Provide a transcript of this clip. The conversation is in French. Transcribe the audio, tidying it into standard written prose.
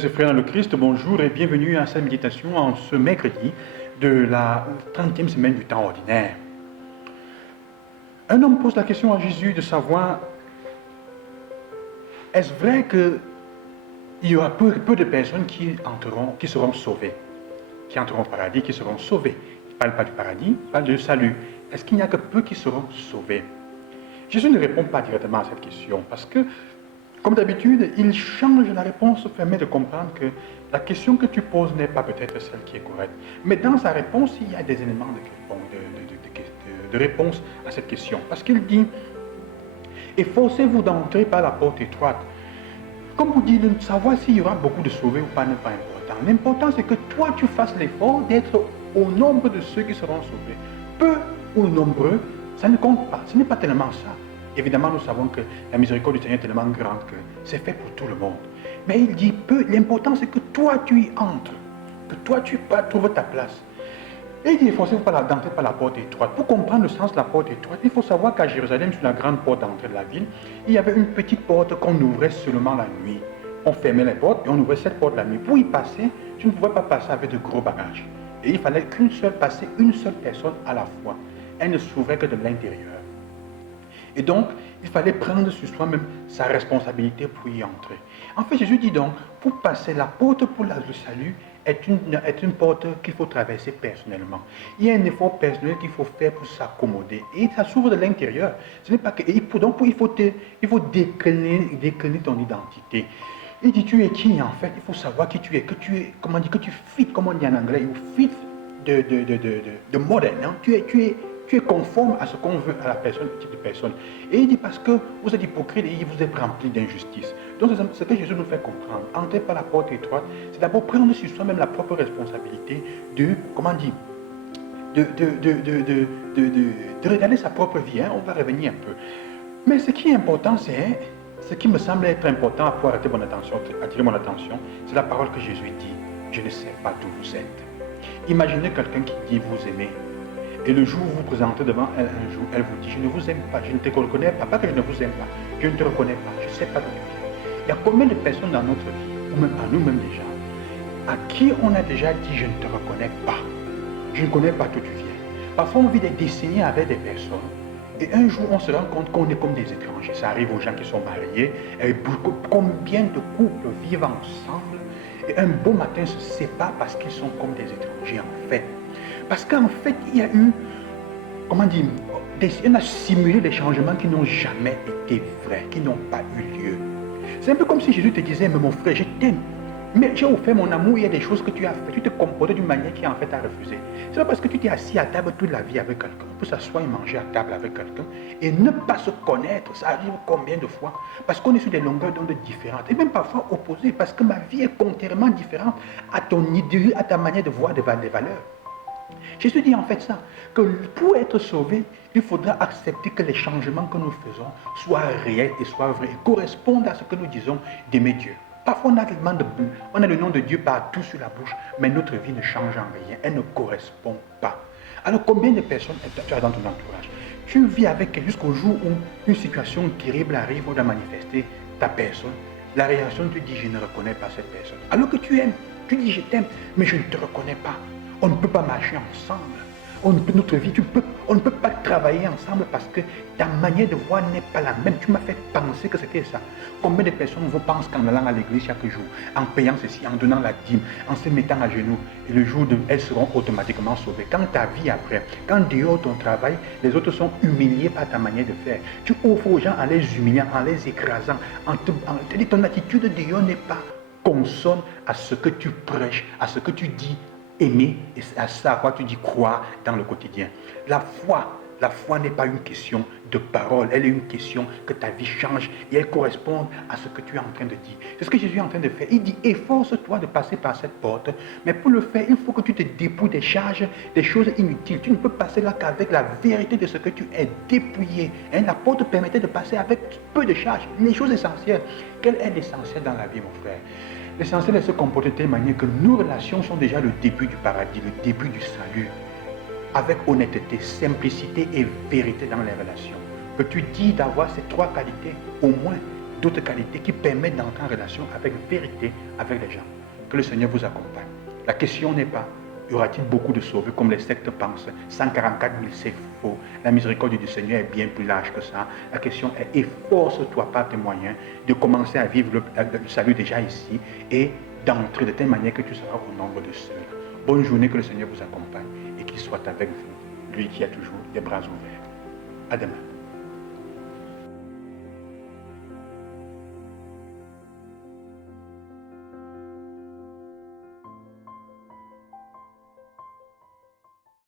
Sœurs et frères dans le Christ, bonjour et bienvenue à cette méditation en ce mercredi de la 30e semaine du temps ordinaire. Un homme pose la question à Jésus de savoir, est-ce vrai qu'il y aura peu de personnes qui seront sauvées, qui entreront au paradis, qui seront sauvées? Il ne parle pas du paradis, il parle du salut. Est-ce qu'il n'y a que peu qui seront sauvés? Jésus ne répond pas directement à cette question parce que, comme d'habitude, il change la réponse, permet de comprendre que la question que tu poses n'est pas peut-être celle qui est correcte. Mais dans sa réponse, il y a des éléments de réponse à cette question. Parce qu'il dit, efforcez-vous d'entrer par la porte étroite. Comme vous dites, de savoir s'il y aura beaucoup de sauvés ou pas n'est pas important. L'important, c'est que toi, tu fasses l'effort d'être au nombre de ceux qui seront sauvés. Peu ou nombreux, ça ne compte pas. Ce n'est pas tellement ça. Évidemment, nous savons que la miséricorde du Seigneur est tellement grande que c'est fait pour tout le monde. Mais il dit peu, l'important c'est que toi tu y entres, que toi tu trouves ta place. Et il dit, efforcez-vous d'entrer par la porte étroite. Pour comprendre le sens de la porte étroite, il faut savoir qu'à Jérusalem, sur la grande porte d'entrée de la ville, il y avait une petite porte qu'on ouvrait seulement la nuit. On fermait les portes et on ouvrait cette porte la nuit. Pour y passer, tu ne pouvais pas passer avec de gros bagages. Et il fallait passer une seule personne à la fois. Elle ne s'ouvrait que de l'intérieur. Et donc, il fallait prendre sur soi-même sa responsabilité pour y entrer. En fait, Jésus dit donc, pour passer la porte pour le salut est une porte qu'il faut traverser personnellement. Il y a un effort personnel qu'il faut faire pour s'accommoder. Et ça s'ouvre de l'intérieur. Ce n'est pas que. Donc, il faut décliner ton identité. Il dit, tu es qui en fait? Il faut savoir qui tu es. Que tu es, comment dire, que tu fit, comme on dit en anglais, you fit de modèle. Hein? Tu es conforme à ce qu'on veut à la personne, le type de personne. Et il dit parce que vous êtes hypocrite et vous êtes rempli d'injustice. Donc c'est ce que Jésus nous fait comprendre. Entrer par la porte étroite, c'est d'abord prendre sur soi-même la propre responsabilité de regarder sa propre vie. Hein. On va revenir un peu. Mais ce qui est important, ce qui me semble être important pour attirer mon attention, c'est la parole que Jésus dit. Je ne sais pas d'où vous êtes. Imaginez quelqu'un qui dit vous aimez. Et le jour où vous vous présentez devant elle, un jour, elle vous dit, je ne vous aime pas, je ne te reconnais pas, pas que je ne vous aime pas, je ne te reconnais pas, je ne sais pas d'où tu viens. Il y a combien de personnes dans notre vie, ou même à nous-mêmes déjà, à qui on a déjà dit, je ne te reconnais pas, je ne connais pas d'où tu viens. Parfois on vit des décennies avec des personnes, et un jour on se rend compte qu'on est comme des étrangers. Ça arrive aux gens qui sont mariés, et combien de couples vivent ensemble, et un beau matin se séparent parce qu'ils sont comme des étrangers en fait. Parce qu'en fait, il y a eu, on a simulé des changements qui n'ont jamais été vrais, qui n'ont pas eu lieu. C'est un peu comme si Jésus te disait, mais mon frère, je t'aime. Mais j'ai offert mon amour, il y a des choses que tu as fait, tu te comportes d'une manière qui en fait a refusé. C'est pas parce que tu t'es assis à table toute la vie avec quelqu'un, pour s'asseoir et manger à table avec quelqu'un, et ne pas se connaître, ça arrive combien de fois? Parce qu'on est sur des longueurs d'onde différentes, et même parfois opposées, parce que ma vie est contrairement différente à ton idée, à ta manière de voir des valeurs. Jésus dit en fait ça, que pour être sauvé, il faudra accepter que les changements que nous faisons soient réels et soient vrais, et correspondent à ce que nous disons d'aimer Dieu. Parfois on a le nom de Dieu partout sur la bouche, mais notre vie ne change en rien, elle ne correspond pas. Alors combien de personnes tu as dans ton entourage? Tu vis avec elle jusqu'au jour où une situation terrible arrive ou doit manifester ta personne. La réaction, tu dis, je ne reconnais pas cette personne. Alors que tu aimes, tu dis, je t'aime, mais je ne te reconnais pas. On ne peut pas marcher ensemble. Notre vie, on ne peut pas travailler ensemble parce que ta manière de voir n'est pas la même. Tu m'as fait penser que c'était ça. Combien de personnes vous pensent qu'en allant à l'église chaque jour, en payant ceci, en donnant la dîme, en se mettant à genoux, et le jour elles seront automatiquement sauvées. Quand ta vie après, quand dehors ton travail, les autres sont humiliés par ta manière de faire. Tu offres aux gens en les humiliant, en les écrasant, ton attitude dehors n'est pas consomme à ce que tu prêches, à ce que tu dis. Aimer, et à ça à quoi tu dis croire dans le quotidien. La foi n'est pas une question de parole, elle est une question que ta vie change et elle correspond à ce que tu es en train de dire. C'est ce que Jésus est en train de faire. Il dit, efforce-toi de passer par cette porte, mais pour le faire, il faut que tu te dépouilles des charges, des choses inutiles. Tu ne peux passer là qu'avec la vérité de ce que tu es dépouillé. La porte permettait de passer avec peu de charges, les choses essentielles. Quel est l'essentiel dans la vie, mon frère? L'essentiel est de se comporter de telle manière que nos relations sont déjà le début du paradis, le début du salut. Avec honnêteté, simplicité et vérité dans les relations. Que tu dis d'avoir ces trois qualités, au moins, d'autres qualités qui permettent d'entrer en relation avec vérité avec les gens. Que le Seigneur vous accompagne. La question n'est pas, y aura-t-il beaucoup de sauvés comme les sectes pensent? 144 000, c'est faux. La miséricorde du Seigneur est bien plus large que ça. La question est, efforce-toi par tes moyens de commencer à vivre le salut déjà ici et d'entrer de telle manière que tu seras au nombre de ceux. Bonne journée, que le Seigneur vous accompagne et qu'il soit avec vous, lui qui a toujours les bras ouverts. À demain.